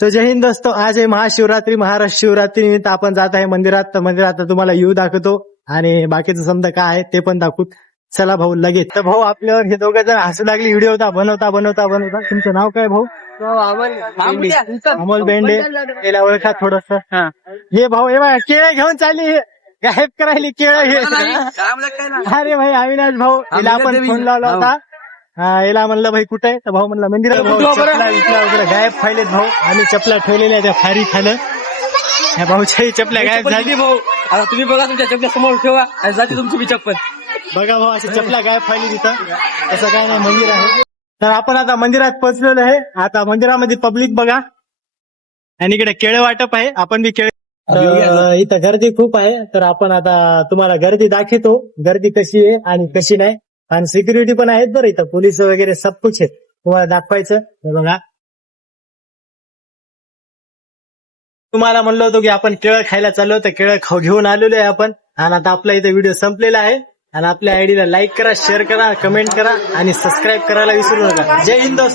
तो जय हिंद दोस्तो, आज आहे महाशिवरात्री. महाराष्ट्र शिवरात्री निमित्त आपण जात आहे मंदिरात. तर मंदिरात तुम्हाला येऊ दाखवतो आणि बाकीचं समजा काय आहे ते पण दाखवू. चला भाऊ लगेच. तर भाऊ आपल्यावर हे दोघं जण हसू लागली व्हिडिओ होता बनवता. तुमचं नाव काय भाऊ? अमोल बेंडे. याला ओळखा थोडस. हे भाऊ हे बघा केळं घेऊन चालली, गायब करायली केळं हे. अरे भाई अविनाश भाऊ, हिला आपण फोन लावला होता. याला म्हणलं भाई कुठे आहे, तर भाऊ म्हणला मंदिरात. चपला वगैरे गायब फायलेत भाऊ. आम्ही चपला ठेवलेल्या त्या खारी खालं. ह्या भाऊच्याही चपल्या गायब झाली भाऊ. आता तुम्ही बघा तुमच्या चपल्या समोर ठेवा आणि जाते तुमची बी चप्पल. बघा भाऊ अशी चपला गायब फायली तिथं. असं काय नाही, मंदिर आहे. तर आपण आता मंदिरात पोहोचलेलो आहे. आता मंदिरामध्ये पब्लिक बघा आणि इकडे केळं वाटप आहे. आपण बी केळं. इथं गर्दी खूप आहे. तर आपण आता तुम्हाला गर्दी दाखवतो, गर्दी कशी आहे आणि कशी नाही. आणि सिक्युरिटी पण आहेत बरं इथं, पोलीस वगैरे सब कुछ आहे. तुम्हाला दाखवायचं बघा. तुम्हाला म्हणलं होतं की आपण केळं खायला चाललो, तर केळं घेऊन आलेलो आहे आपण. आणि आता आपला इथं व्हिडिओ संपलेला आहे. आणि आपल्या आयडीला लाईक करा, शेअर करा, कमेंट करा आणि सबस्क्राईब करायला विसरू नका. जय हिंद दोस्त.